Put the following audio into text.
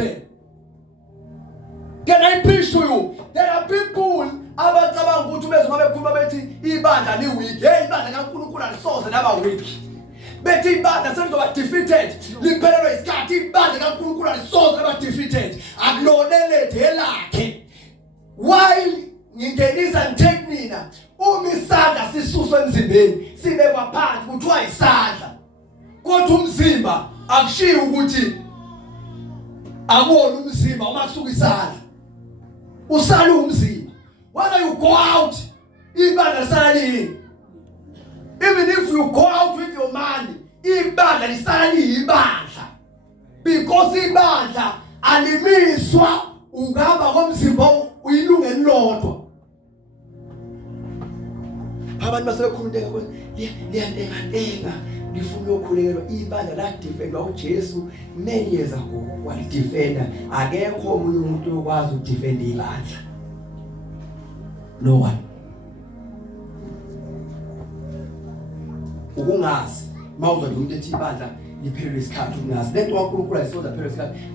open. Can I preach to you? There are people abacabanga ukuthi ubezwe mabekhuluma bethi ibandla li weak. Hey, ibandla kaNkulunkulu alisoze naba weak. Bethi ibandla selizoba defeated. Liphelelwe isikhathi ibandla kaNkulunkulu alisoze naba defeated. Akulonele delakhe. While ngingenisa ngithekunina umisandla sisuswe emzimbeni sibekwa phansi kuthiwa isandla. Kodwa umzimba akushiyi ukuthi akona umzimba uma kusuka isandla. Usala umzimba. When you go out, ibandla lisala lini? Even if you go out with your money, ibandla lisala liyibandla. Because ibandla alimiswa ungaba komzimba uyilungeni lodwa. Abantu basebekhulumela ukuthi liyantenga lifuna ukukhulekelwa ibandla la defendwa uJesu many years ago wali defender akekho omunye umuntu okwazi ukudefenda ibandla. No one. Ukungazi mawuza umuntu ethi ibandla liphelelwe isikhathi ukungazi lento waNkulunkulu ayisoza phelelwe isikhathi.